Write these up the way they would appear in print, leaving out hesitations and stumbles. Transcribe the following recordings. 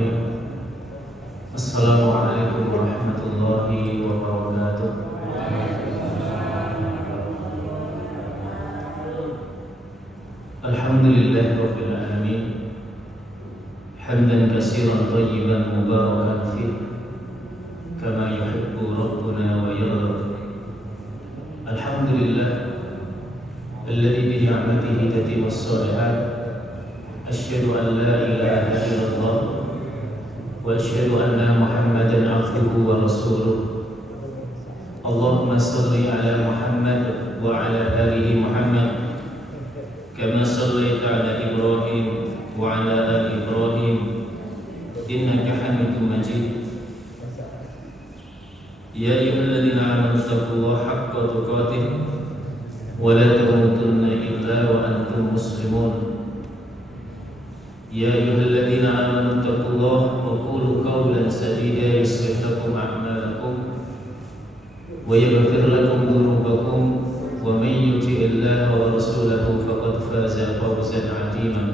Bismillahirrahmanirrahim. Assalamualaikum warahmatullahi wabarakatuh. Alhamdulillahirabbil alamin. Hamdan katsiran thayyiban mubarakan fih kama yuhibbu rabbuna wa yarda. Alhamdulillah alladzi bi ni'matihi tatimmu shalihat. Asyhadu an la ilaha illallah wa asyhadu anna Muhammadan abduhu wa rasuluh. Allahumma shalli ala Muhammad wa ala ali Muhammad kama shallaita ala Ibrahim wa ala ali Ibrahim innaka Hamidum Majid. Ya ayyuhalladzina amanu taqullaha haqqa tuqatih wa la tamutunna illa wa antum muslimun. Ya ayyuhalladzina amanu taqullaha wa qulu qawlan sadida yuslih lakum a'malakum wa yaghfir lakum dhunubakum wa may yuti'illaha wa rasulahu faqad faza fawzan 'azima.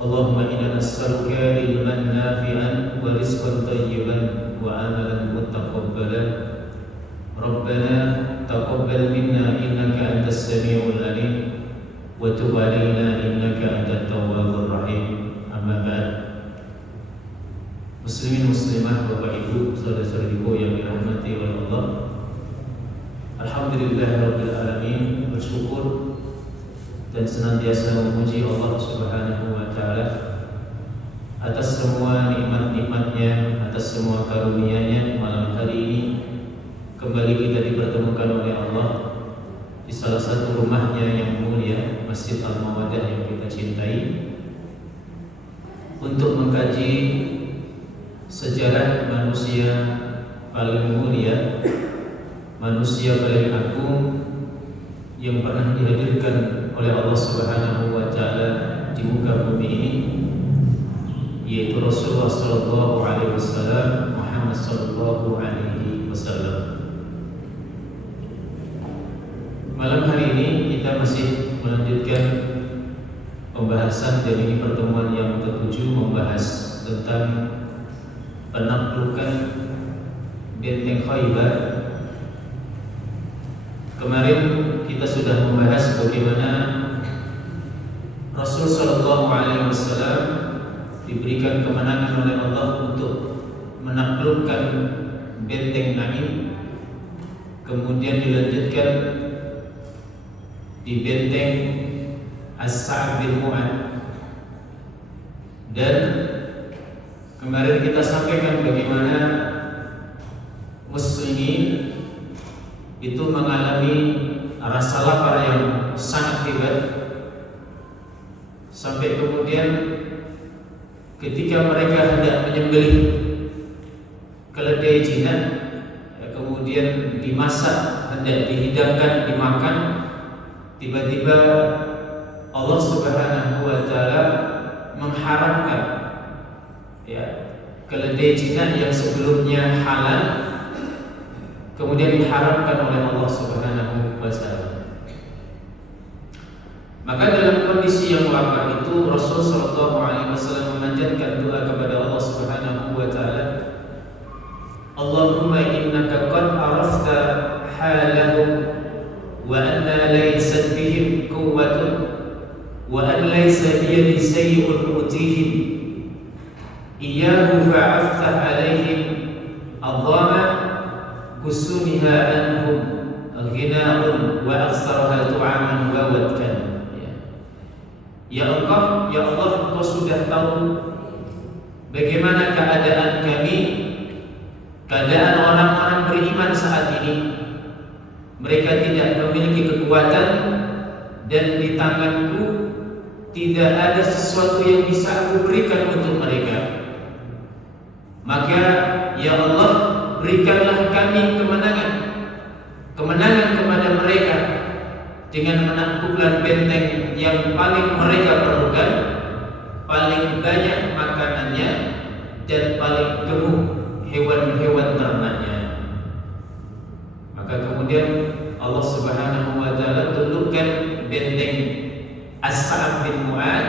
Allahumma inna nas'aluka ilman nafi'an wa rizqan thayyiban wa amalan mutaqabbalan. Rabbana taqabbal minna innaka antas sami'ul 'alim wa tub 'alaina innaka antat tawwabur rahim. Amma ba'd. Muslimin muslimah, Bapak Ibu, saudara-saudariku yang dirahmati oleh Allah. Alhamdulillahirabbil alamin, bersyukur dan senantiasa memuji Allah Subhanahu wa taala atas semua nikmat-nikmatnya, atas semua karunia-Nya. Malam hari ini kembali kita dipertemukan oleh Allah di salah satu rumahnya yang mulia, Masjid Al-Mawaddah yang kita cintai, untuk mengkaji sejarah manusia paling mulia, manusia paling agung yang pernah dihadirkan oleh Allah Subhanahu wa taala di muka bumi ini, yaitu Rasulullah sallallahu alaihi wasallam, Muhammad sallallahu alaihi wasallam. Malam hari ini kita masih melanjutkan pembahasan, dan ini pertemuan yang ke-7 membahas tentang penaklukan benteng Khaybar. Kemarin kita sudah membahas bagaimana Rasul sallallahu alaihi wasallam diberikan kemenangan oleh Allah untuk menaklukkan benteng Naim, kemudian dilanjutkan di benteng As-Sa'ab bin Mu'ad. Dan kemarin kita sampaikan bagaimana muslimin itu mengalami rasa lapar yang sangat hebat, sampai kemudian ketika mereka hendak menyembelih keledai jinak, kemudian dimasak, hendak dihidangkan, dimakan, tiba-tiba Allah Subhanahu wa taala mengharamkan keledai jinak yang sebelumnya halal, kemudian diharamkan oleh Allah Subhanahu wa taala. Maka dalam kondisi yang lapar itu Rasul sallallahu alaihi wasallam memanjatkan doa kepada Allah Subhanahu wa taala, Allahumma innaka qad arafta halahum wa anna laysat bihim quwwatun wa an laysa biyadi shay'un utihim iyyahu fa'aftah alaihim adhama kusumiha anhum ghina'un wa aksaraha tu'aman wa wadkan. Ya Allah, ya Allah, Engkau sudah tahu bagaimana keadaan kami, keadaan orang-orang beriman saat ini. Mereka tidak memiliki kekuatan, dan di tanganku tidak ada sesuatu yang bisa aku berikan untuk mereka. Maka ya Allah, berikanlah kami kemenangan kepada mereka dengan menaklukkan benteng yang paling mereka perlukan, paling banyak makanannya, dan paling gemuk hewan-hewan ternaknya. Maka kemudian Allah Subhanahu wa taala tundukkan benteng As-Sa'ab bin Mu'ad,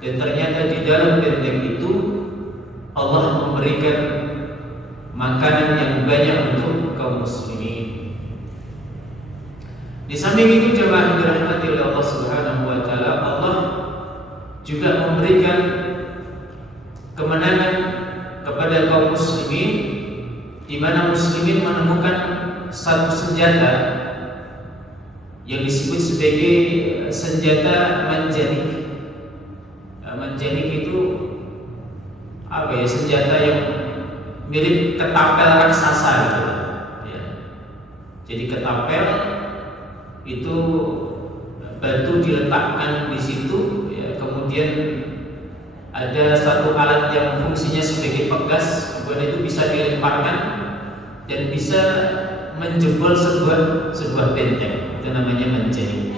dan ternyata di dalam benteng itu makanan yang banyak untuk kaum muslimin. Di samping itu jemaah dirahmati oleh Allah Subhanahu wa taala, Allah juga memberikan kemenangan kepada kaum muslimin, di mana muslimin menemukan satu senjata yang disebut sebagai senjata manjanik. Manjanik itu apa ya? Senjata yang mirip ketapel raksasa gitu. Ya. Jadi ketapel itu batu diletakkan di situ, ya, kemudian ada satu alat yang fungsinya sebagai pegas, kemudian itu bisa dilemparkan dan bisa menjebol sebuah benteng. Itu namanya manjanik.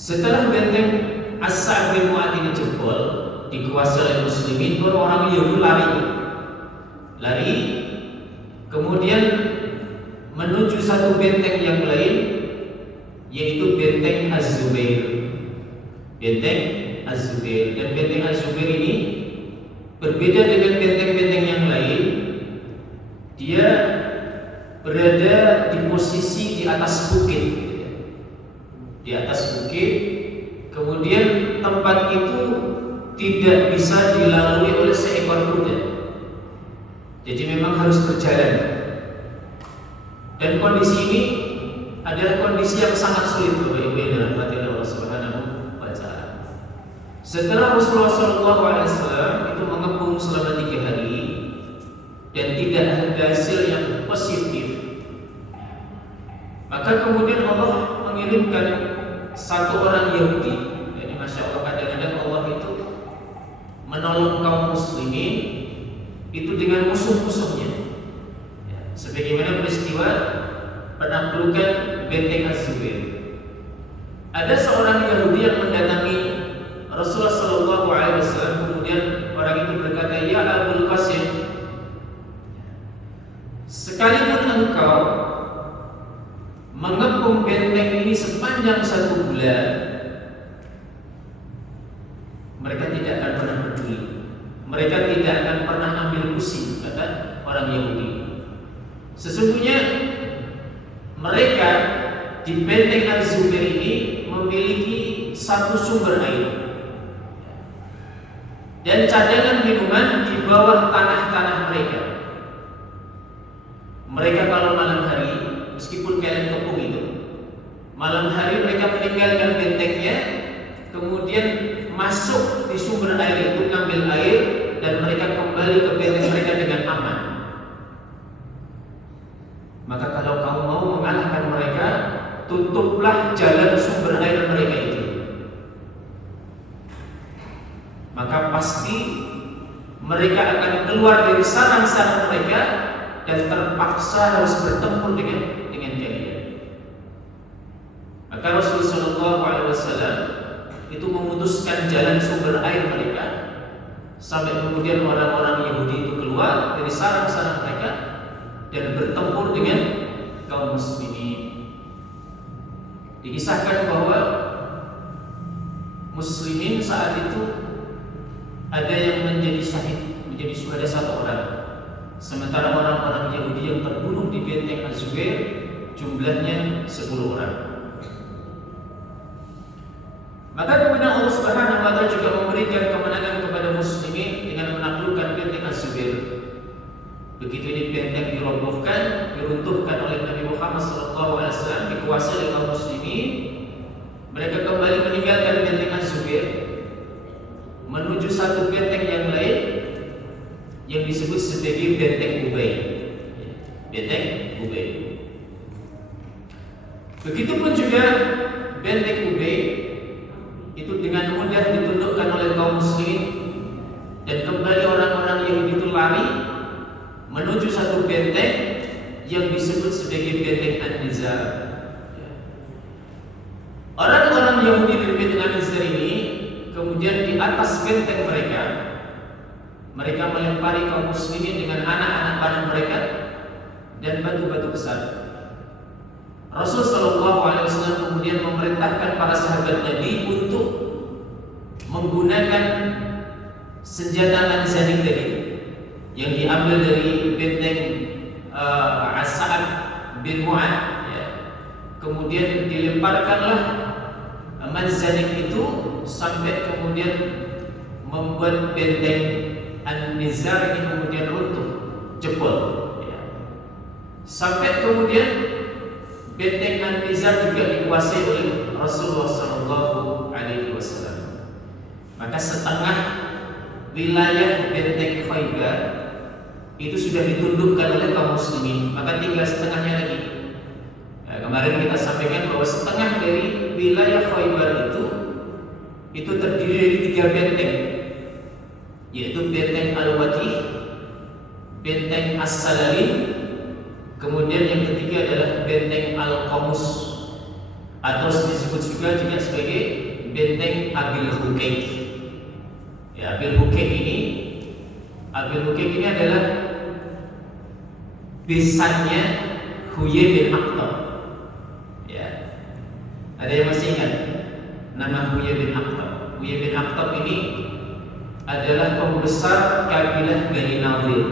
Setelah benteng As-Sa'd bin Mu'adh ini jebol, dikuasai oleh muslimin, baru orang Yahudi lari, kemudian menuju satu benteng yang lain, yaitu benteng Az-Zubair. Benteng Az-Zubair, dan benteng Az-Zubair ini berbeda dengan benteng-benteng yang lain. Dia berada di posisi di atas bukit. Di atas bukit, kemudian tempat itu tidak bisa dilalui oleh seekor kuda. Jadi memang harus berjalan. Dan kondisi ini adalah kondisi yang sangat sulit Bapak Ibu yang dirahmati Allah Subhanahu wa taala. Setelah Rasulullah SAW itu mengepung selama 3 hari dan tidak ada hasil yang positif, maka kemudian Allah mengirimkan satu orang Yahudi. Jadi Masya Allah, kadang-kadang Allah itu menolong kaum muslimin itu dengan musuh-musuhnya, ya, sebagaimana peristiwa penaklukan benteng Az-Zubair. Ada seorang Yahudi yang mendatangi Rasulullah SAW, kemudian orang itu berkata, "Ya Abul Qasim, sekalipun engkau mengepung benteng ini sepanjang 1 bulan, mereka tidak akan pernah peduli, mereka tidak akan pernah ambil pusing," kata orang Yahudi. Sesungguhnya mereka di benteng Az-Zubair ini memiliki satu sumber air dan cadangan minuman di bawah tanah-tanah mereka. Mereka kalau malam hari, meskipun kalian kepung itu, malam hari mereka meninggalkan bentengnya, kemudian masuk di sumber air itu, ngambil air, dan mereka kembali ke benteng mereka dengan aman. Maka kalau kamu mau mengalahkan mereka, tutuplah jalan sumber air mereka itu. Maka pasti mereka akan keluar dari sarang-sarang mereka dan terpaksa harus bertempur dengan kalian. Maka Rasulullah SAW itu memutuskan jalan sumber air mereka, sampai kemudian orang-orang Yahudi itu keluar dari sarang-sarang mereka dan bertempur dengan kaum muslimin. Dikisahkan bahwa muslimin saat itu ada yang menjadi syahid, menjadi syuhada 1 orang. Sementara orang-orang Yahudi yang terbunuh di benteng Az-Zubair jumlahnya 10 orang. Maka kemudian Allah Subhanahu wa taala juga memberikan kemenangan kepada muslimin dengan menaklukkan benteng Az-Zubair. Begitu ini benteng dirobohkan, diruntuhkan oleh Nabi Muhammad SAW, dikuasai oleh kaum muslimin, mereka kembali meninggalkan benteng Az-Zubair menuju satu benteng yang lain yang disebut sebagai benteng Ubay. Benteng Ubay. Begitupun juga benteng Ubay itu dengan mudah ditundukkan oleh kaum muslimin, dan kembali orang-orang Yahudi itu lari menuju satu benteng yang disebut sebagai benteng An-Nizar. Orang-orang Yahudi di benteng An-Nizar ini kemudian di atas benteng mereka melempari kaum muslimin dengan anak-anak panah mereka dan batu-batu besar. Rasulullah SAW kemudian memerintahkan para sahabat Nabi untuk menggunakan senjata manjanik tadi, yang diambil dari benteng As'ad bin Mu'ad, ya. Kemudian dilemparkanlah Manzanik itu sampai kemudian membuat benteng An-Nizar ini kemudian runtuh, jebol, ya. Sampai kemudian benteng An-Nizar juga dikuasai oleh Rasulullah SAW. Maka setengah wilayah benteng Khaybar itu sudah ditundukkan oleh kaum muslimin, maka tinggal setengahnya lagi. Nah, kemarin kita sampaikan bahwa setengah dari wilayah Khaybar itu terdiri dari 3 benteng, yaitu benteng Al-Wadi, benteng As-Salalin, kemudian yang ketiga adalah benteng Al-Qamus, atau disebut juga sebagai benteng Abil Hukayk. Ya, Abil Hukayk ini adalah besannya Huyai bin Akhtab. Ya, ada yang masih ingat nama Huyai bin Akhtab? Huyai bin Akhtab ini adalah pembesar kabilah Bani Nadir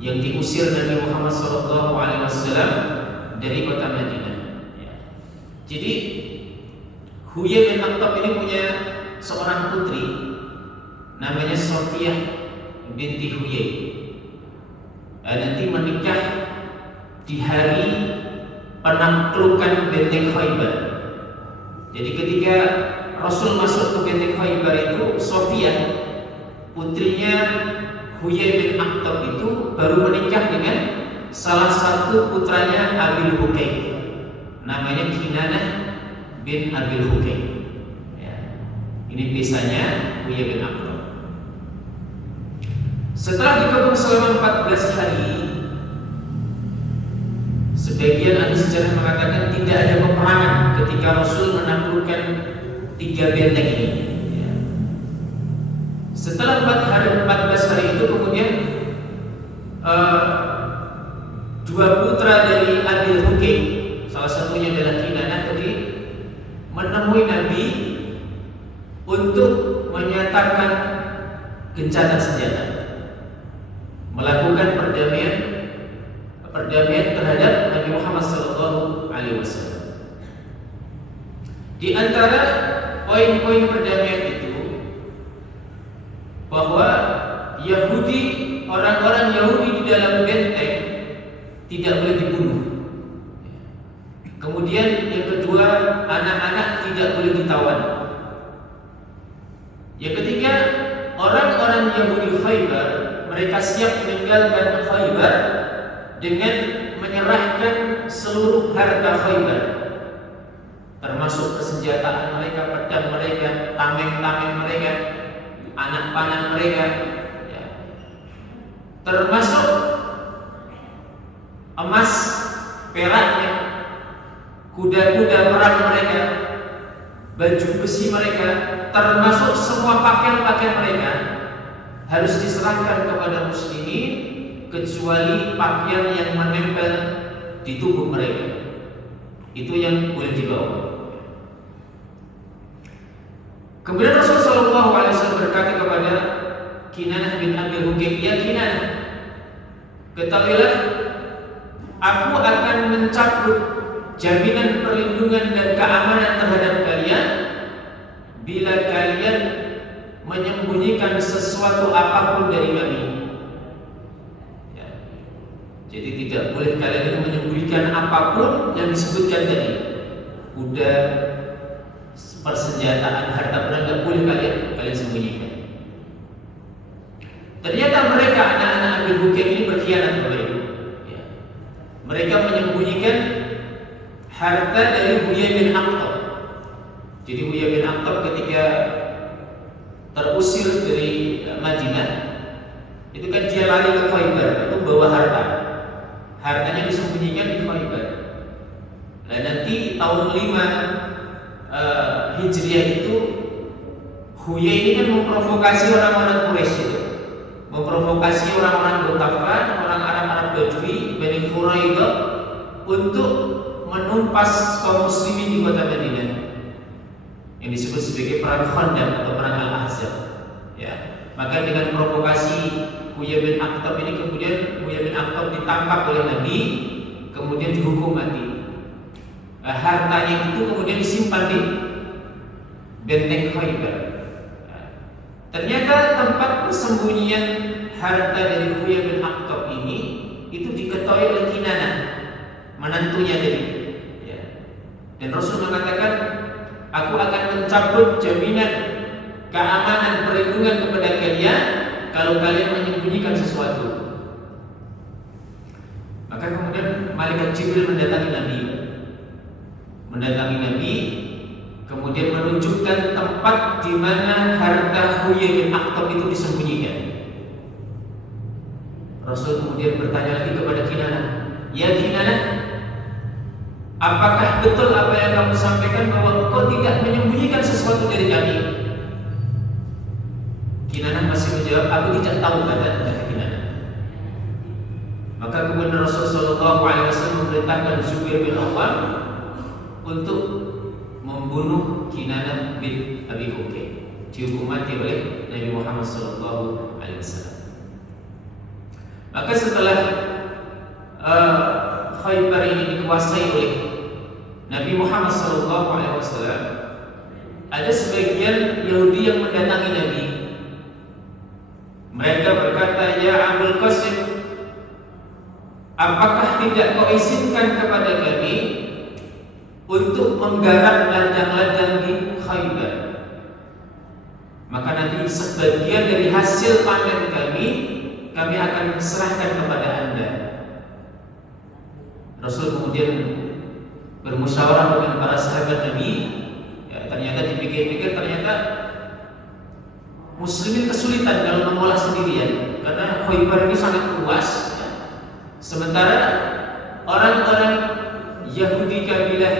yang diusir Nabi Muhammad SAW dari kota Madinah. Ya. Jadi Huyai bin Akhtab ini punya seorang putri namanya Sofiyah binti Huyai. Nanti menikah di hari penaklukan benteng Khaybar. Jadi ketika Rasul masuk ke benteng Khaybar itu, Sofiyah putrinya Huyai bin Akhtab itu baru menikah dengan salah satu putranya Abil Hukayk, namanya Kinanah bin Abil Hukayk. Ya. Ini biasanya Huyai bin Akhtab. Setelah dikepung selama 14 hari, sebagian ahli sejarah mengatakan tidak ada peperangan ketika Rasul menaklukkan 3 benteng ini. Ya. Setelah 14 hari itu kemudian 2 putra dari Abil Hukayk, salah satunya adalah Kinanah tadi, menemui Nabi untuk menyatakan gencatan senjata, melakukan perdamaian terhadap Nabi Muhammad SAW. Di antara poin-poin perdamaian itu bahwa orang-orang Yahudi di dalam benteng tidak boleh dibunuh. Kemudian yang kedua, anak-anak tidak boleh ditawan. Yang ketiga, orang-orang Yahudi Khaybar, mereka siap meninggalkan Khaybar dengan menyerahkan seluruh harta Khaybar, termasuk persenjataan mereka, pedang mereka, tameng-tameng mereka, anak panah mereka, ya. Termasuk emas, peraknya, kuda-kuda perang mereka, baju besi mereka, termasuk semua pakaian-pakaian mereka harus diserahkan kepada muslimin, kecuali pakaian yang menempel di tubuh mereka. Itu yang boleh dibawa. Kemudian Rasulullah SAW berkata kepada Kinanah bin Abil Hukayk, ya Kinanah, ketahuilah, aku akan mencabut jaminan perlindungan dan keamanan terhadap kalian bila kalian menyembunyikan sesuatu apapun dari kami. Ya. Jadi tidak boleh kalian menyembunyikan apapun yang disebutkan tadi, kuda, persenjataan, harta benda, tidak boleh kalian sembunyikan. Ternyata mereka, anak-anak Abil Hukayk ini berkhianat kepada ibu. Ya. Mereka menyembunyikan harta dari Huyai bin Akhtab. Jadi Huyai bin Akhtab ketika terusir dari Madinah, itu kan dia lari ke Khaybar, itu bawa harta. Hartanya disembunyikan di Khaybar. Nah, nanti tahun 5 Hijriah itu Huyai ini kan memprovokasi orang-orang Quraisy itu, memprovokasi orang-orang Ghatafan, orang Arab Badui, Bani Quraidah untuk menumpas kaum muslimin di kota Madinah, yang disebut sebagai perang Khandaq atau perang Al-Ahzab. Ya, maka dengan provokasi Huyai bin Akhtab ini kemudian Huyai bin Akhtab ditangkap oleh Nabi, kemudian dihukum mati. Hartanya itu kemudian disimpan di benteng Khaybar. Ternyata tempat persembunyian harta dari Huyai bin Akhtab ini itu diketahui oleh Kinanah, menantunya dari. Dan Rasul mengatakan, aku akan mencabut jaminan keamanan perlindungan kepada kalian kalau kalian menyembunyikan sesuatu. Maka kemudian malaikat Jibril mendatangi Nabi, kemudian menunjukkan tempat di mana harta Huyai bin Akhtab itu disembunyikan. Rasul kemudian bertanya lagi kepada Kinanah, ya Kinanah, apakah betul apa yang kamu sampaikan bahwa engkau tidak menyembunyikan sesuatu dari kami? Kinanah masih menjawab, aku tidak tahu, kata Kinanah. Maka kemudian Rasulullah SAW memerintahkan Zubair bin Awwam untuk membunuh Kinanah bin Abi Hukai, dihukum mati oleh Nabi Muhammad SAW. Maka setelah Khaybar ini dikuasai oleh Nabi Muhammad SAW, ada sebagian Yahudi yang mendatangi Nabi. Mereka berkata, ya Abul Qasim, apakah tidak kau izinkan kepada kami untuk menggarap ladang-ladang di Khaybar? Maka nanti sebagian dari hasil panen kami akan serahkan kepada Anda. Rasul kemudian bermusyawarah dengan para sahabat Nabi. Ternyata dipikir-pikir, ternyata Muslimin kesulitan kalau mengolah sendirian, karena Khaybar ini sangat luas. Sementara orang-orang Yahudi kabilah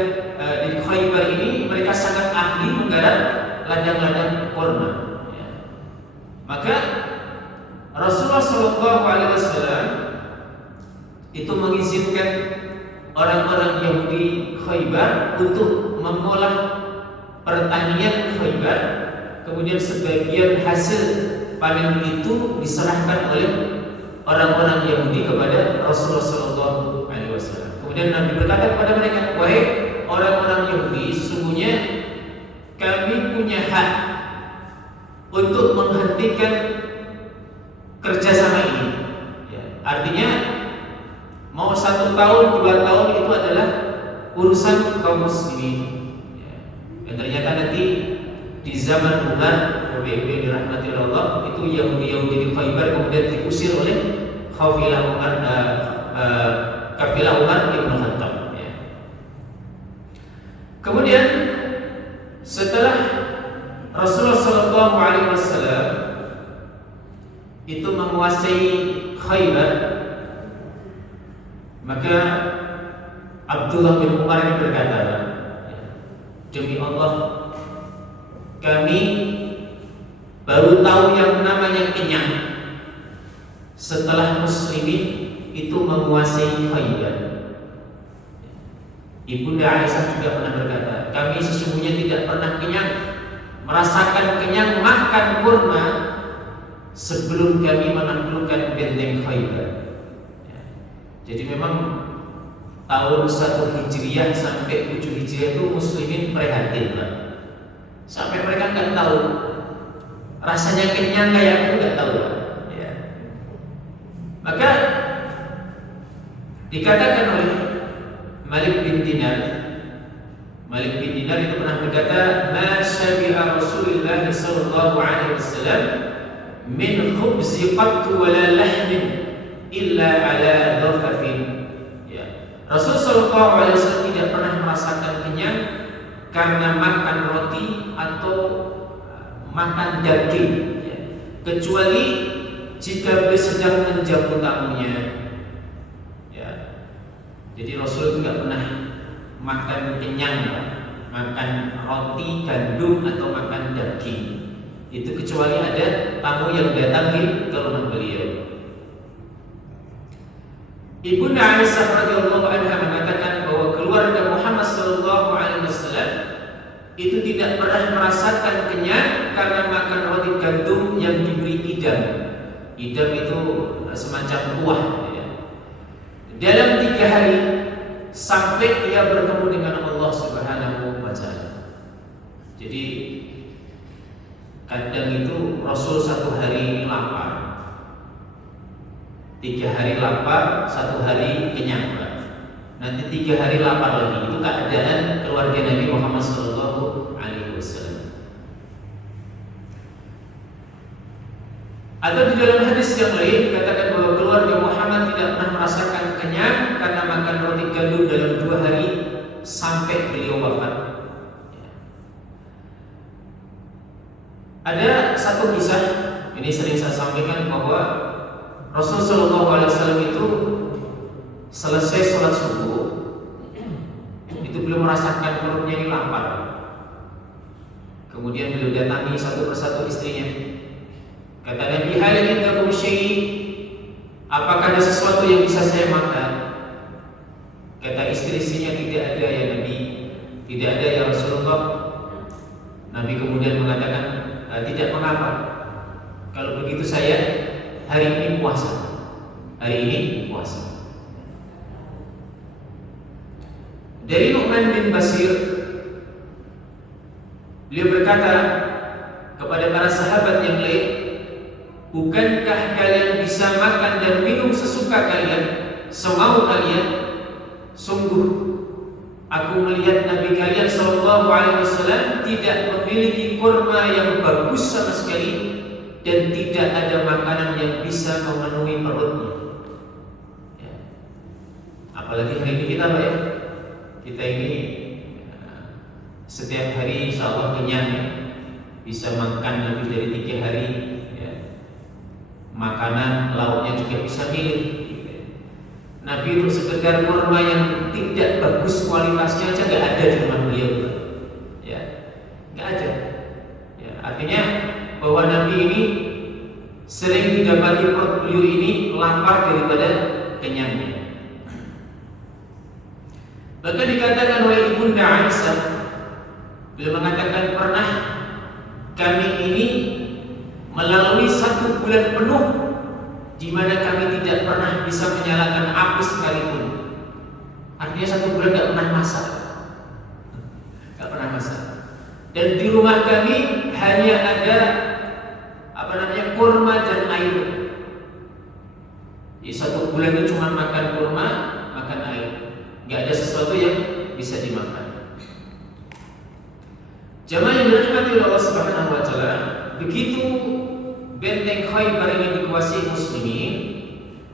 di Khaybar ini mereka sangat ahli menggarap ladang-ladang kurma. Maka Rasulullah SAW itu mengizinkan orang-orang Yahudi Khaybar untuk mengolah pertanian Khaybar, kemudian sebagian hasil panen itu diserahkan oleh orang-orang Yahudi kepada Rasulullah SAW. Kemudian Nabi berkata kepada mereka, wahai orang-orang Yahudi, sesungguhnya kami punya hak untuk menghentikan kerjasama ini. Artinya mau 1 tahun, 2 tahun itu adalah urusan kaum muslimin. Dan ternyata nanti di zaman Umar bin dirahmati Allah itu Yahudi di Khaybar kemudian diusir oleh kafilah Umar bin Khattab. Kemudian setelah Rasulullah SAW itu menguasai Khaybar, maka Abdullah bin Umar ini berkata, demi Allah, kami baru tahu yang namanya kenyang setelah muslimin itu menguasai Khaybar. Ibunda Aisyah juga pernah berkata, kami sesungguhnya tidak pernah kenyang, merasakan kenyang makan kurma sebelum kami menaklukkan benteng Khaybar. Jadi memang tahun 1 Hijriah sampai 7 Hijriah itu muslimin prihatin, Pak. Sampai mereka nggak tahu rasanya kenyang kayak aku, nggak tahu, Pak. Maka dikatakan oleh Malik bin Dinar itu pernah berkata, ma syabi'a Rasulullah sallallahu alaihi wasallam min khubzi qattu wala lahmin illa ala dhafafin. Rasul sallallahu alaihi wasallam tidak pernah merasakan kenyang karena makan roti atau makan daging, kecuali jika beliau sedang menjamu tamunya. Jadi Rasul tidak pernah makan kenyang, makan roti, gandum atau makan daging. Itu kecuali ada tamu yang datang ke rumah beliau. Ibunda Aisyah radhiyallahu anha mengatakan bahwa keluarga Muhammad sallallahu alaihi wasallam itu tidak pernah merasakan kenyang karena makan roti gandum yang diberi idam. Idam itu semacam kuah ya. Dalam 3 hari sampai dia bertemu dengan Allah Subhanahu wa taala. Jadi kadang itu Rasul 1 hari ini lapar, 3 hari lapar, 1 hari kenyang, nanti 3 hari lapar lagi. Itu keadaan keluarga Nabi Muhammad SAW. Atau di dalam hadis yang lain dikatakan bahwa keluarga Muhammad tidak pernah merasakan kenyang karena makan roti gandum dalam 2 hari sampai beliau wafat. Ada satu kisah, ini sering saya sampaikan, bahwa Rasulullah SAW itu selesai sholat subuh itu belum merasakan perutnya ini lapar. Kemudian beliau datangi satu persatu istrinya. Kata Nabi, hal indakum syai', apakah ada sesuatu yang bisa saya makan? Kata istri-istrinya, tidak ada ya Nabi, tidak ada ya Rasulullah. Nabi kemudian mengatakan, tidak mengapa. Kalau begitu saya hari ini puasa. Hari ini puasa. Dari Nu'man bin Bashir, beliau berkata kepada para sahabat yang lain, bukankah kalian bisa makan dan minum sesuka kalian, semau kalian? Sungguh aku melihat Nabi kalian SAW tidak memiliki kurma yang bagus sama sekali, dan tidak ada makanan yang bisa memenuhi perutnya ya. Apalagi hari ini kita, Pak ya, kita ini setiap hari insya Allah kenyang ya. Bisa makan lebih dari 3 hari ya. Makanan lauknya juga bisa milih. Nabi itu sekedar kurma yang tidak bagus kualitasnya aja nggak ada di rumah beliau ya, nggak ada ya. Artinya bahwa Nabi ini sering didapati perut beliau ini lapar daripada kenyangnya. Bahkan dikatakan oleh Ibunda Aisyah, beliau mengatakan, pernah kami ini melalui 1 bulan penuh di mana kami tidak pernah bisa menyalakan api sekalipun. Artinya 1 bulan tidak pernah masak, tidak pernah masak. Dan di rumah kami hanya ada kurma dan air. Di 1 bulan itu cuma makan kurma, makan air, nggak ada sesuatu yang bisa dimakan. Jamaah yang dirahmati oleh Allah Subhanahu wa taala, begitu benteng Khaybar ini dikuasai muslimin,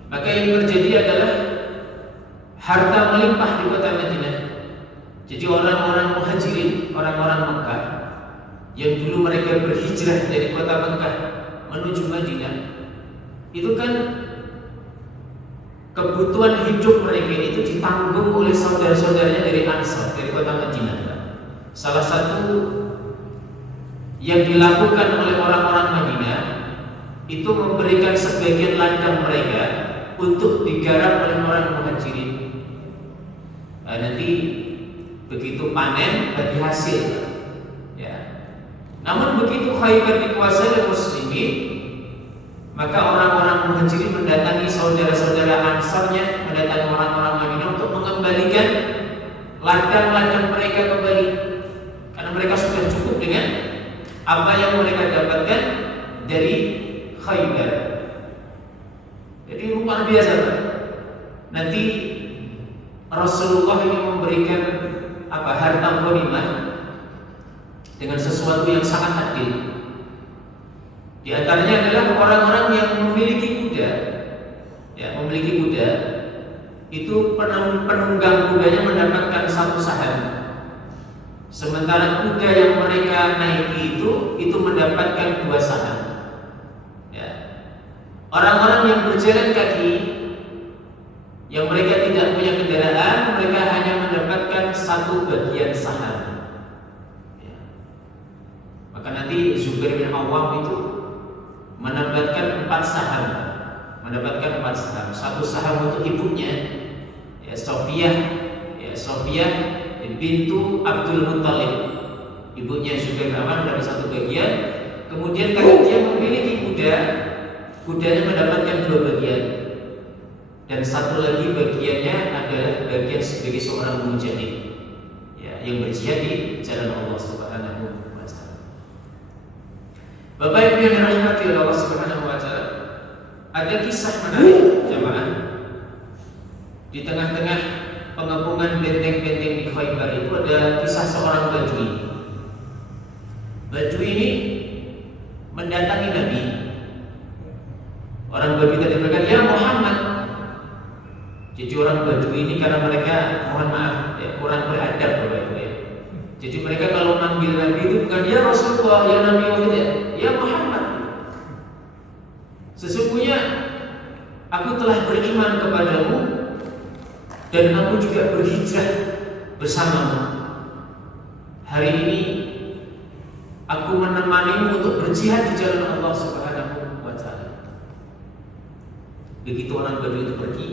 maka yang terjadi adalah harta melimpah di kota Madinah. Jadi orang-orang muhajirin, orang-orang Mekah yang dulu mereka berhijrah dari kota Mekah menuju Madinah, itu kan kebutuhan hidup mereka itu ditanggung oleh saudara-saudaranya dari Ansar, dari kota Madinah. Salah satu yang dilakukan oleh orang-orang Madinah itu memberikan sebagian ladang mereka untuk digarap oleh orang muhajirin. Nanti begitu panen bagi hasil ya. Namun begitu Khaybar dikuasai oleh muslimin, maka orang-orang muhajirin mendatangi saudara-saudara Ansarnya, mendatangi orang-orang Madinah untuk mengembalikan ladang-ladang mereka kembali, karena mereka sudah cukup dengan apa yang mereka dapatkan dari Khaybar. Jadi luar biasa Pak. Nanti Rasulullah ini memberikan harta ghanimah dengan sesuatu yang sangat adil. Di antaranya adalah orang-orang yang memiliki kuda, ya, memiliki kuda itu penunggang kudanya mendapatkan 1 saham, sementara kuda yang mereka naiki itu mendapatkan 2 saham. Ya. Orang-orang yang berjalan kaki, yang mereka tidak punya kendaraan, mereka hanya mendapatkan 1 bagian saham. Ya. Maka nanti Zubair bin Awam itu mendapatkan 4 saham, 1 saham untuk ibunya, ya, Sofiyah bintu Abdul Muttalib, ibunya Zubair bin Awam, dari 1 bagian. Kemudian kalau dia memiliki kuda, kudanya mendapatkan 2 bagian, dan satu lagi bagiannya adalah bagian sebagai seorang mujahid, ya, yang berjihad di jalan Allah Subhanahu wa taala. Bapak Ibu yang dirahmati oleh Allah Subhanahu wa taala, ada kisah menarik jamaah. Di tengah-tengah pengepungan benteng-benteng di Khaybar itu ada kisah seorang Badui. Badui ini mendatangi Nabi. Orang Badui tadi berkata, "Ya Muhammad." Jadi orang Badui ini karena mereka, mohon maaf, ya, kurang beradab Bapak Ibu ya. Jadi mereka kalau manggil Nabi itu bukan ya Rasulullah, ya Nabi, ya Muhammad. Sesungguhnya aku telah beriman kepadamu dan aku juga berhijrah bersamamu. Hari ini aku menemanimu untuk berjihad di jalan Allah Subhanahu wa taala. Begitu orang Badui itu pergi,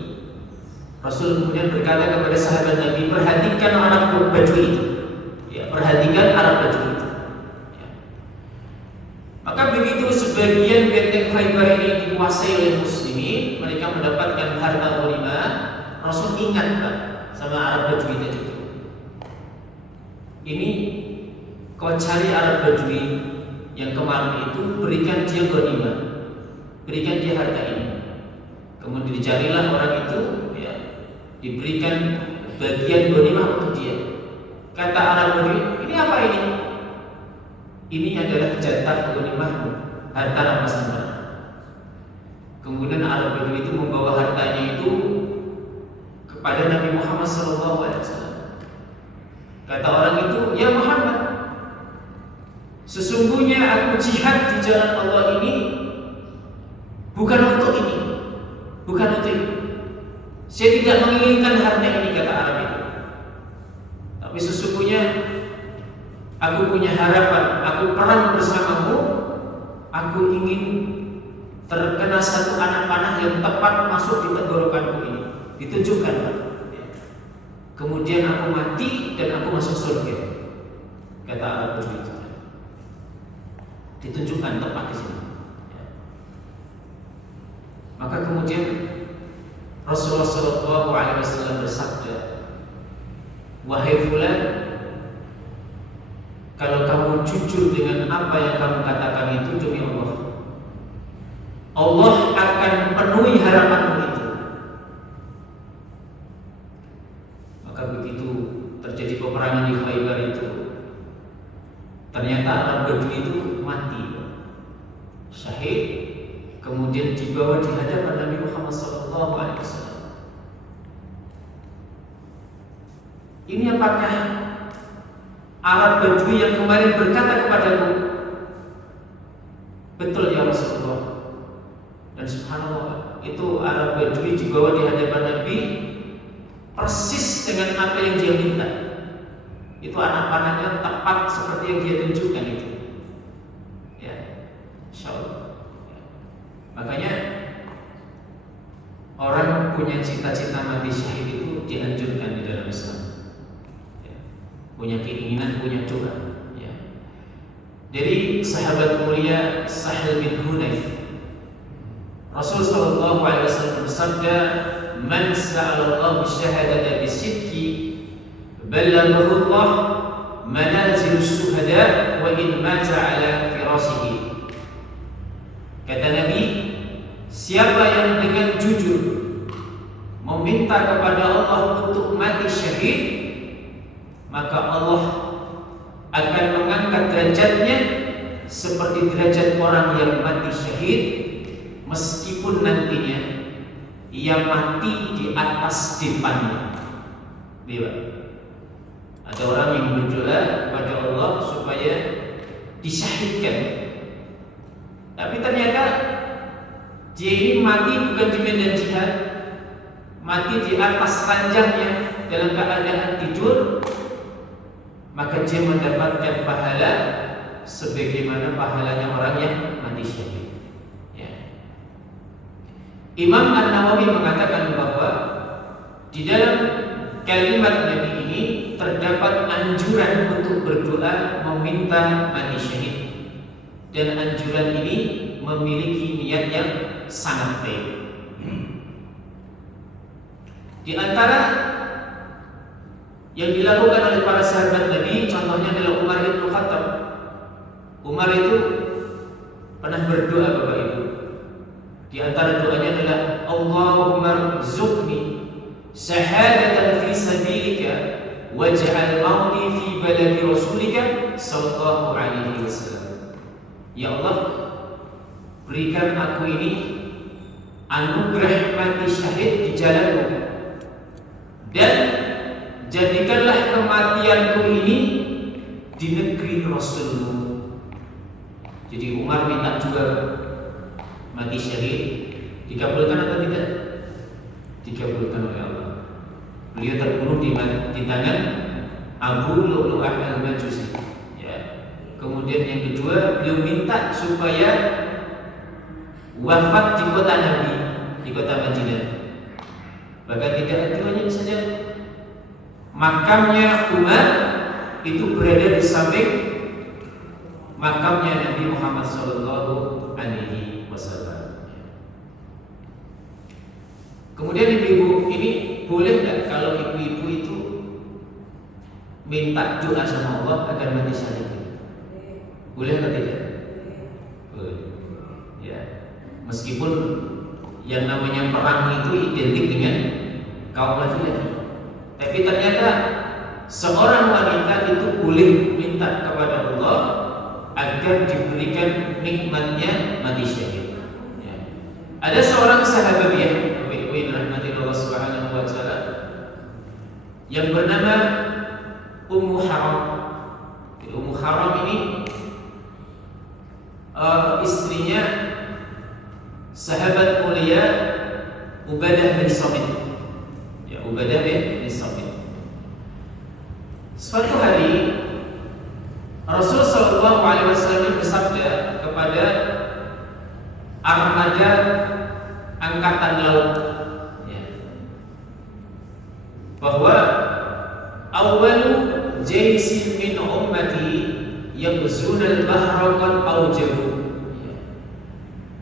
Rasul kemudian berkata kepada sahabat Nabi, perhatikan orang Badui itu. Ya, perhatikan orang Badui itu. Ya. Maka begitu sebagian benteng Khaybar ini dikuasai oleh muslimin, mereka mendapatkan harta ghanimah. Rasul ingat Pak sama Arab Badui tadi. Ini kau cari Arab Badui yang kemarin itu, berikan dia ghanimah, berikan dia harta ini. Kemudian dicarilah orang itu, ya, diberikan bagian ghanimah untuk dia. Kata Arab Badui, ini apa ini? Ini adalah jatah ghanimahmu, harta rampasan. Kemudian Arab Badui itu membawa hartanya itu kepada Nabi Muhammad SAW. Kata orang itu, ya Muhammad, sesungguhnya aku jihad di jalan Allah ini bukan untuk ini, bukan untuk ini. Saya tidak menginginkan harta ini, kata Arab itu. Tapi sesungguhnya aku punya harapan, aku perang bersamamu, aku ingin terkena satu anak panah yang tepat masuk di tenggorokanku ini, ditunjukkan. Kemudian aku mati dan aku masuk surga, kata Arab itu. Ditunjukkan tepat di sini. Maka kemudian Rasulullah SAW bersabda, wahai fulan, kalau kamu jujur dengan apa yang kamu katakan itu demi Allah, Allah akan penuhi harapanmu itu. Maka begitu terjadi peperangan di Khaybar itu, ternyata Arab Badui itu mati, syahid, kemudian dibawa di hadapan Nabi Muhammad SAW. Ini apakah Arab Badui yang kemarin berkata kepadamu, betul ya Rasulullah? Dan subhanallah, itu Arab Badui dibawa di hadapan Nabi persis dengan apa yang dia minta. Itu anak panahnya tepat seperti yang dia tunjukkan itu. Ya, insyaallah. Makanya orang punya cita-cita mati syahid itu dianjurkan di dalam Islam. Ya, punya keinginan, punya doa. Ya. Dari sahabat mulia Sahal bin Hunayf, Rasul sallallahu alaihi wasallam bersabda, "Man sa'ala Allah syahadata bisidqi ballaghahu Allah manazil syuhada wa in mata ala firashihi." Kata Nabi, siapa yang dengan jujur meminta kepada Allah untuk mati syahid, maka Allah akan mengangkat derajatnya seperti derajat orang yang mati syahid, meskipun nantinya ia mati di atas dipannya. Ada orang yang berdoa kepada Allah supaya disyahidkan, tapi ternyata dia ini mati bukan di medan jihad, mati di atas ranjangnya dalam keadaan tidur, maka dia mendapatkan pahala sebagaimana pahalanya orang yang mati syahid. Imam An-Nawawi mengatakan bahwa di dalam kalimat Nabi ini terdapat anjuran untuk berdoa meminta mati syahid, dan anjuran ini memiliki niat yang sangat baik. Di antara yang dilakukan oleh para sahabat Nabi, contohnya adalah Umar bin Khattab. Umar itu pernah berdoa, Bapak Ibu. Di antara doanya adalah Allahumma rzuqni syahadatan fi sabilika waj'al mauti fi baladi rasulika sallallahu alaihi wasallam. Ya Allah, berikan aku ini anugerah mati syahid di jalanmu, dan jadikanlah kematianku ini di negeri Rasulmu. Jadi Umar minta juga mati syahid, dikabulkan atau tidak? Dikabulkan oleh Allah. Beliau terbunuh di tangan Abu Lu'lu'ah al-Majusi. Ya. Kemudian yang kedua, beliau minta supaya wafat di kota Nabi, di kota Madinah. Bahkan tidak keduanya saja, makamnya Umar itu berada di samping makamnya Nabi Muhammad sallallahu alaihi wasallam. Kemudian ibu-ibu, ini boleh nggak kalau ibu-ibu itu minta doa sama Allah agar mati syahid? Boleh atau tidak? Boleh. Ya. Meskipun yang namanya perang itu identik dengan kaum laki-laki, tapi ternyata seorang wanita itu boleh minta kepada Allah agar diberikan nikmatnya mati syahid. Ya. Ada seorang sahabat yang dirahmati Allah Subhanahu wa taala yang bernama Ummu Haram. Ummu Haram ini istrinya sahabat mulia Ubadah bin Samit. Ya, Ubadah bin Samit. Suatu hari Rasul sallallahu alaihi wasallam bersabda kepada armada angkatan laut, ya, bahwa awwalu jaisin min ummati yaghzuna al-bahra qad awjabu.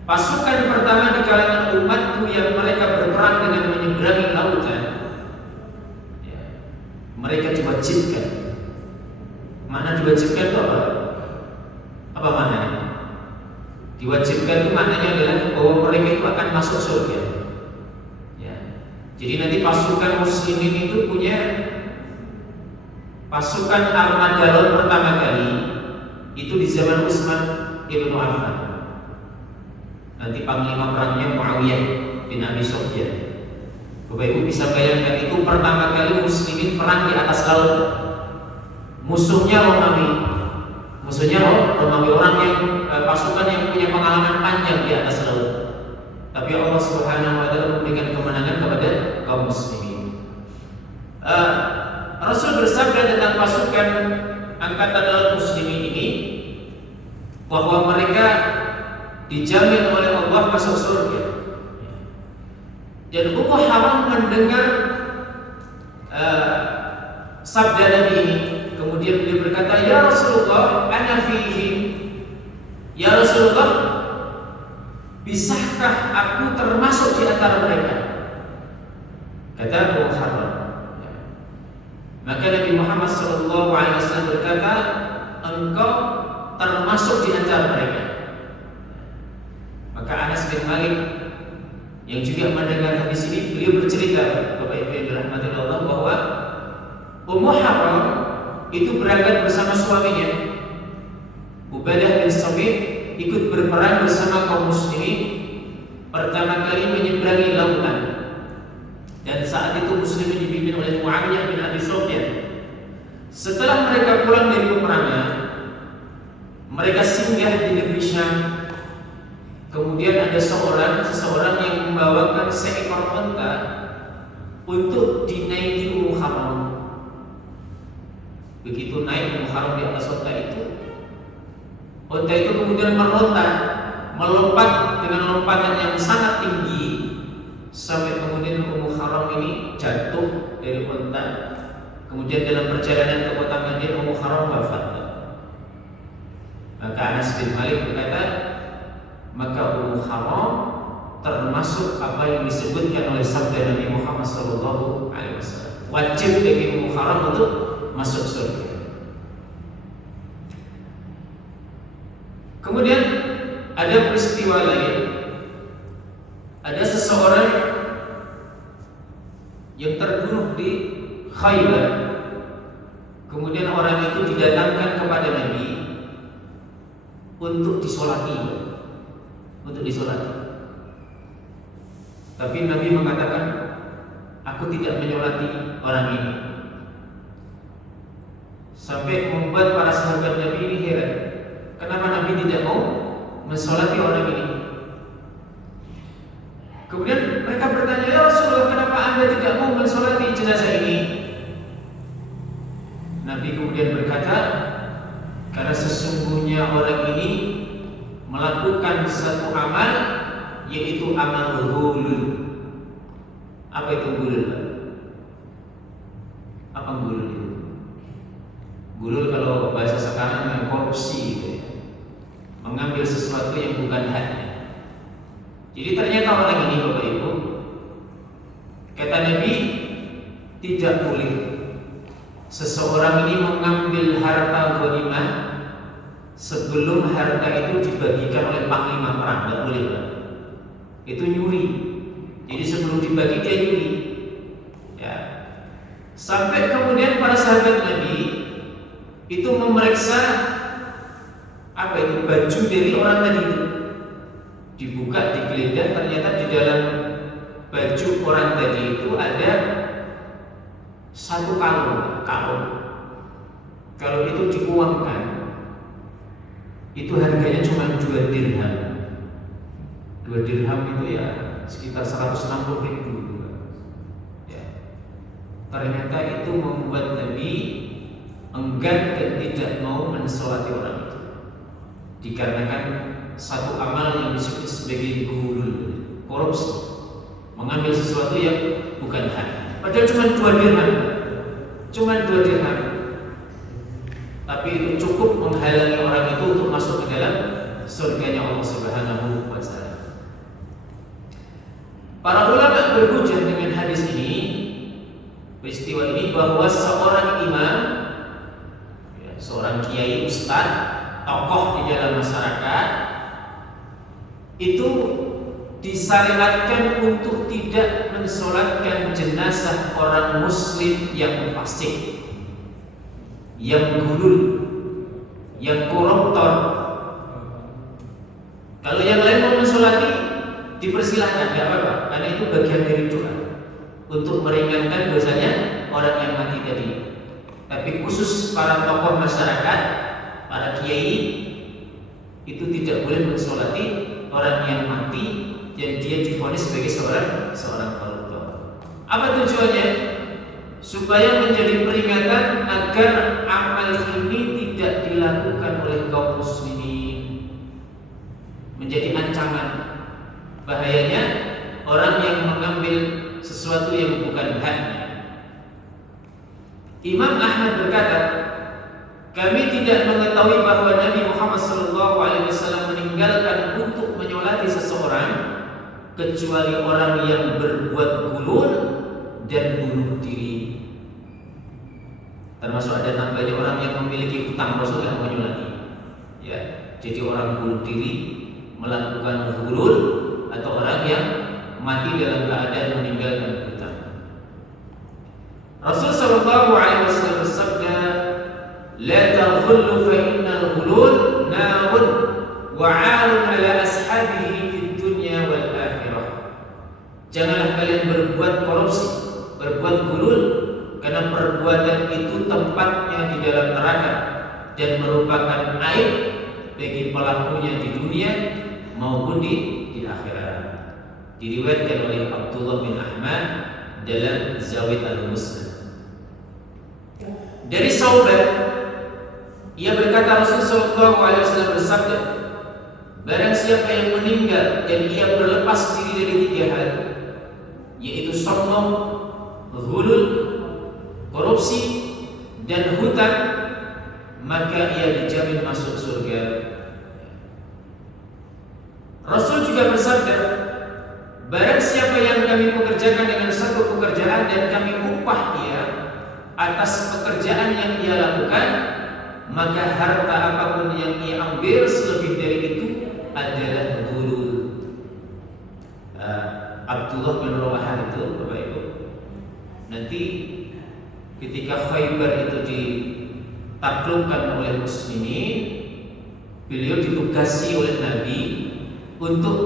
Pasukan pertama di kalangan umatku yang mereka berperang dengan menyeberangi lautan, ya, mereka diwajibkan. Mana diwajibkan itu apa? Apa maknanya? Diwajibkan itu maknanya adalah bahwa mereka itu akan masuk surga. Ya. Jadi nanti pasukan muslimin itu punya pasukan armada laut pertama kali itu di zaman Utsman ibnu Affan. Nanti panglima perangnya Muawiyah bin Abi Sufyan. Bapak Ibu bisa bayangkan, itu pertama kali muslimin perang di atas laut. Musuhnya Romawi. Musuhnya Romawi, orang yang pasukan yang punya pengalaman panjang di atas laut. Tapi Allah Subhanahu wa taala memberikan kemenangan kepada kaum muslimin. Rasul bersabda tentang pasukan angkatan laut muslimin ini bahwa mereka dijamin oleh Allah masuk surga. Dan Ummu Haram mendengar sabda Nabi ini, kemudian dia berkata, "Ya Rasulullah, ana fihim." Ya Rasulullah, bisakah aku termasuk di antara mereka? Kata Ummu Haram. Maka Nabi Muhammad SAW berkata, engkau termasuk di antara mereka. Maka Anas bin Malik yang juga mendengar hadis ini, beliau bercerita, Bapak Ibu yang dirahmati Allah, bahwa Ummu Haram itu berangkat bersama suaminya Ubadah bin Samit, ikut berperang bersama kaum muslimin pertama kali menyeberangi lautan. Dan saat itu muslimin dipimpin oleh Muawiyah bin Abi Sufyan. Setelah mereka pulang dari peperangan, mereka singgah di negeri Syam. Kemudian ada seseorang yang membawakan seekor unta untuk dinaiki Ummu Haram. Begitu naik Ummu Haram di atas unta itu kemudian melompat dengan lompatan yang sangat tinggi sampai kemudian Ummu Haram ini jatuh dari unta. Kemudian dalam perjalanan ke kota Madinah Ummu Haram wafat. Maka Anas bin Malik berkata, maka ummu haram termasuk apa yang disebutkan oleh sabda Nabi Muhammad SAW. Wajib bagi ummu haram untuk masuk surga. Kemudian ada peristiwa lain. Ada seseorang yang terbunuh di Khaybar. Kemudian orang itu didatangkan kepada Nabi untuk disolati. Tapi Nabi mengatakan, aku tidak menyolati orang ini. Sampai membuat para sahabat Nabi ini heran, kenapa Nabi tidak mau mensolati orang ini? Kemudian mereka bertanya, ya Rasulullah, kenapa Anda tidak mau mensolati jenazah ini? Nabi kemudian berkata, karena sesungguhnya orang ini melakukan satu amal, yaitu amal ghulul. Apa itu ghulul? Apa ghulul itu? Ghulul kalau bahasa sekarang yang korupsi gitu ya. Mengambil sesuatu yang bukan haknya. Jadi ternyata orang ini, Bapak Ibu, kata Nabi, tidak boleh seseorang ini mengambil harta ghanimah sebelum harta itu dibagikan oleh panglima perang. Tidak boleh, Pak. Itu nyuri. Jadi sebelum dibagi dia nyuri. Ya. Sampai kemudian para sahabat Nabi itu memeriksa apa itu baju dari orang tadi itu. Dibuka, digeledah, ternyata di dalam baju orang tadi itu ada satu kalung. Kalau itu diuangkan, itu harganya cuma 2 dirham. 2 dirham itu ya sekitar 160.000. Ya. Ternyata itu membuat Nabi enggan dan tidak mau mensolati orang itu, dikarenakan satu amal yang disebut sebagai ghulul, korupsi, mengambil sesuatu yang bukan hak. Padahal cuma 2 dirham, tapi itu cukup menghalangi orang itu untuk masuk ke dalam surganya Allah Subhanahu wa Ta'ala. Para ulama berhujjah dengan hadis ini, peristiwa ini, bahwa seorang imam, seorang kiai, ustaz, tokoh di dalam masyarakat itu disyariatkan untuk tidak mensolatkan jenazah orang muslim yang fasik, yang ghulul, yang koruptor. Kalau yang lain mau mensolati, dipersilahkan, tidak apa-apa, karena itu bagian dari doa untuk meringankan dosanya orang yang mati tadi. Tapi khusus para tokoh masyarakat, para kiai, itu tidak boleh mensolati orang yang mati dan dia divonis sebagai seorang koruptor. Apa tujuannya? Supaya menjadi peringatan agar amal ini tidak dilakukan oleh kaum muslimin. Menjadi ancaman bahayanya orang yang mengambil sesuatu yang bukan haknya. Imam Ahmad berkata, kami tidak mengetahui bahwa Nabi Muhammad SAW meninggalkan untuk menyolati seseorang kecuali orang yang berbuat ghulul dan bunuh diri. Termasuk ada tambahnya orang yang memiliki hutang, Rasul yang menyolati. Ya, jadi orang bunuh diri, melakukan ghulul, atau orang yang mati dalam keadaan meninggalkan hutang. Rasul SAW bersabda, la taghullu fa innal ghulul narun wa 'alun 'ala ashabihi fid dunya wal akhirah. Janganlah kalian berbuat korupsi, berbuat ghulul, karena perbuatan itu tempatnya di dalam neraka dan merupakan aib bagi pelakunya di dunia maupun di akhirat. Diriwayatkan oleh Abdullah bin Ahmad dalam Zawid al-Musnad. Dari Sauban, ia berkata, Rasulullah SAW bersabda, barang siapa yang meninggal dan ia berlepas diri dari 3 hal, yaitu sombong, ghulul, korupsi, dan hutang, maka ia dijamin masuk surga. Rasul juga bersabda, barang siapa yang kami pekerjakan dengan satu pekerjaan dan kami upah dia atas pekerjaan yang ia lakukan, maka harta apapun yang ia ambil selebih dari itu adalah ghulul. Abdullah bin Rawahah itu, Bapak Ibu, nanti ketika Khaybar itu ditaklukkan oleh muslimin, beliau ditugasi oleh Nabi untuk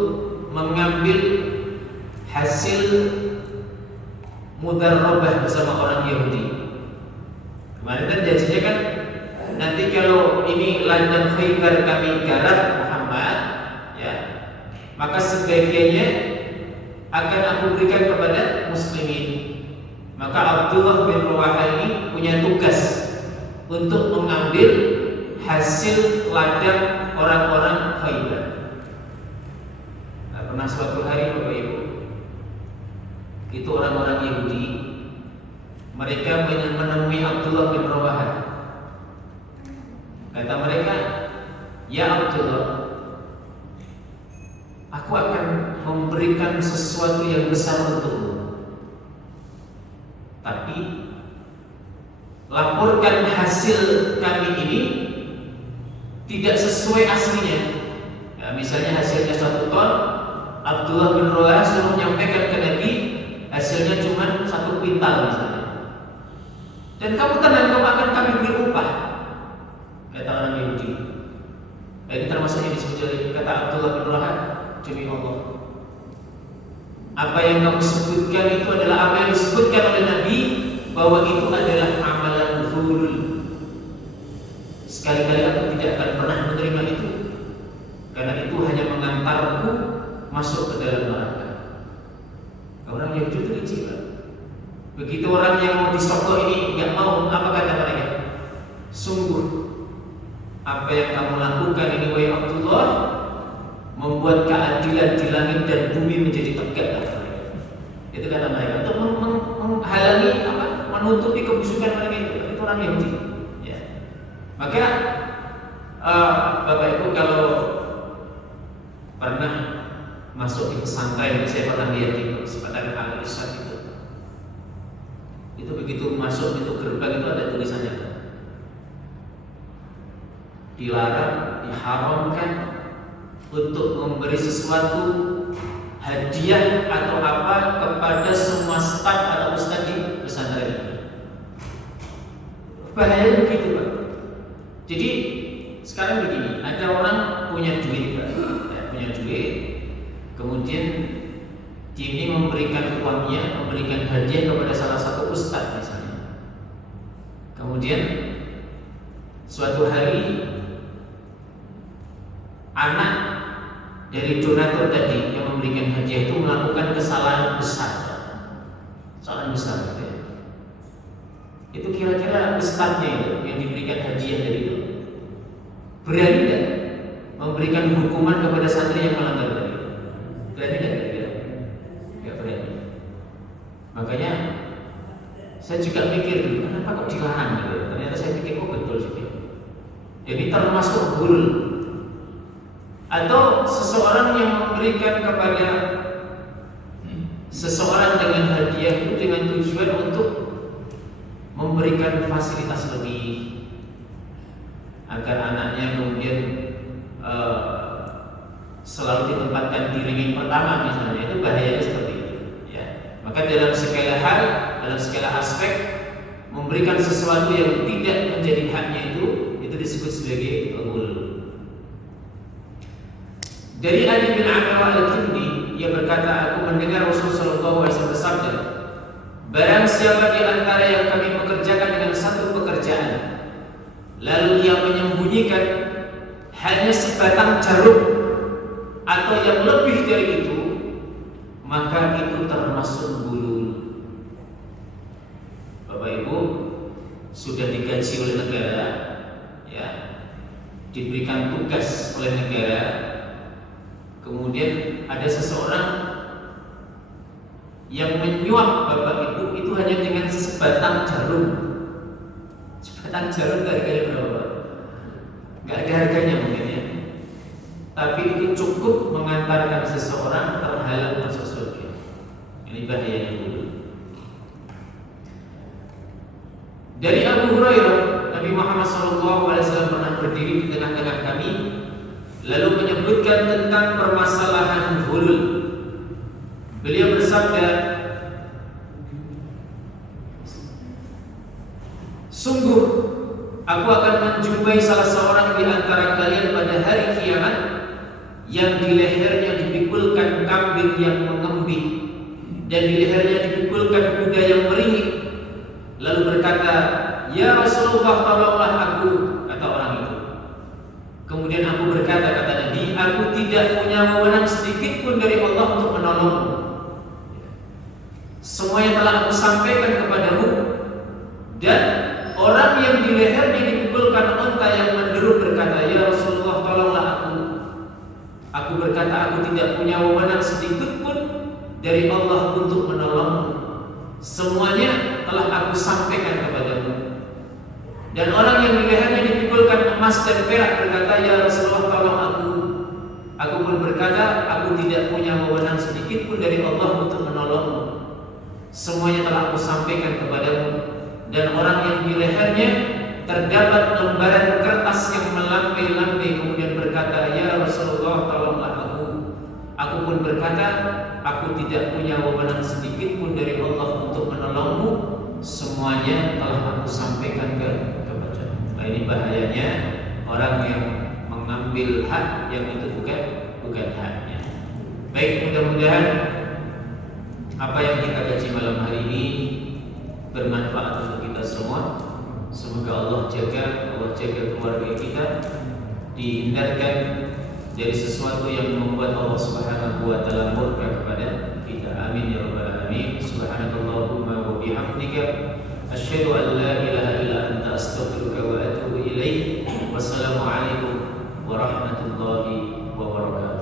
mengambil hasil mudarabah bersama orang Yahudi. Kemarin kan janjinya kan, nanti kalau ini ladang Khaybar kami garap Muhammad, ya, maka sebagiannya akan aku berikan kepada muslimin. Maka Abdullah bin Rawahah ini punya tugas untuk mengambil hasil ladang orang-orang Khaybar. Pernah suatu hari Bapak Ibu, itu orang-orang Yahudi, mereka menemui Abdullah bin Rawahah. Kata mereka, ya Abdullah, aku akan memberikan sesuatu yang besar untukmu, tapi laporkan hasil kami ini tidak sesuai aslinya. Ya, misalnya hasilnya 1 ton, Abdullah bin Rawahah suruh menyampaikan ke Nabi hasilnya cuma 1 kuintal misalnya. Dan kamu tenang, kamu akan kami beri upah, kata orang Yahudi. Ini termasuk yang disebut kata Abdullah bin Rawahah, demi Allah, apa yang kamu sebutkan itu adalah apa yang disebutkan oleh Nabi, bahwa itu adalah amalan ghulul. Sekali-kali aku tidak akan pernah menerima itu, karena itu hanya mengantarku masuk ke dalam neraka. Orang yang itu kecil. Begitu orang yang mau disogok ini nggak mau, apa kata mereka? Sungguh apa yang kamu lakukan ini, wahai Abdullah, membuat keadilan di langit dan bumi menjadi tegak. Itu kata mereka, untuk menghalangi menutupi kebusukan mereka itu orang Yahudi. Ya. Maka Bapak Ibu kalau pernah masuk di pesantren, saya pernah lihat di pesantren Al-Irsyad itu begitu masuk pintu gerbang itu ada tulisannya, dilarang, diharamkan untuk memberi sesuatu hadiah atau apa kepada semua staf atau ustaz di pesantren ini. Bahaya begitu, Pak. Jadi sekarang begini, ada orang punya duit, Pak. Ya, punya duit, kemudian dia ini memberikan uangnya, memberikan hadiah kepada salah satu ustaz misalnya. Kemudian suatu hari anak dari donatur tadi yang memberikan hadiah itu melakukan kesalahan besar, kesalahan besar gitu ya. Itu kira-kira ustaznya itu yang diberikan hadiah dari itu berani tidak memberikan hukuman kepada santri yang melanggar tadi? Berani tidak? Tidak berani. Makanya saya juga mikir dulu, kenapa kok dilarang gitu? Ternyata saya pikir, oh betul sih. Jadi termasuk ghulul. Atau seseorang yang memberikan kepada seseorang dengan hadiah itu dengan tujuan untuk memberikan fasilitas lebih agar anaknya kemudian selalu ditempatkan di ringing pertama misalnya, itu bahayanya seperti itu ya. Maka dalam segala hal, dalam segala aspek, memberikan sesuatu yang tidak menjadi haknya itu disebut sebagai ghulul. Dari Ali bin Amr al-Kindi, ia berkata, aku mendengar Rasulullah SAW bersabda, barang siapa di antara yang kami pekerjakan dengan satu pekerjaan, lalu ia menyembunyikan hanya sebatang jarum atau yang lebih dari itu, maka itu termasuk ghulul. Bapak Ibu sudah digaji oleh negara, ya, diberikan tugas oleh negara. Kemudian ada seseorang yang menyuap Bapak Ibu itu hanya dengan sebatang jarum. Sebatang jarum harganya berapa? Gak ada harganya mungkin ya. Tapi itu cukup mengantarkan seseorang terhalang masuk surga. Ini bahayanya dulu. Dari Abu Hurairah, Nabi Muhammad SAW pernah berdiri di tengah-tengah kami, lalu menyebutkan tentang permasalahan hulul. Beliau bersabda, sungguh aku akan menjumpai salah seorang di antara kalian pada hari kiamat yang di lehernya dipikulkan kambing yang mengembing dan di lehernya dipikulkan kuda yang meringit. Lalu berkata, "Ya Rasulullah, tolonglah aku," kata orang itu. Kemudian aku berkata, kata Nabi, "Aku tidak punya wewenang sedikit pun dari Allah untuk menolongmu. Semuanya telah aku sampaikan kepadamu." Dan orang yang di lehernya dipikulkan unta yang menderu berkata, "Ya Rasulullah, tolonglah aku." Aku berkata, "Aku tidak punya wewenang sedikit pun dari Allah untuk menolongmu. Semuanya telah aku sampaikan kepadamu." Dan orang yang di lehernya dipikulkan emas dan perak berkata, "Ya Rasulullah, tolong aku." Aku pun berkata, "Aku tidak punya wewenang sedikit pun dari Allah untuk menolongmu. Semuanya telah aku sampaikan kepadamu." Dan orang yang di lehernya terdapat lembaran kertas yang melambai-lambai kemudian berkata, "Ya Rasulullah, tolonglah aku." Aku pun berkata, "Aku tidak punya wewenang sedikit pun dari Allah untuk menolongmu. Semuanya telah aku sampaikan kepadamu." Nah, ini bahayanya orang yang mengambil hak yang itu bukan haknya. Baik, mudah-mudahan apa yang kita kaji malam hari ini bermanfaat untuk kita semua. Semoga Allah jaga keluarga kita, dihindarkan dari sesuatu yang membuat Allah Subhanahu wa taala murka kepada kita. Amin ya rabbal alamin. Subhanakallahumma wa bihamdika asyhadu an la ilaha illa anta astaghfiruka wa atubu ilaik. Wassalamualaikum warahmatullahi wabarakatuh.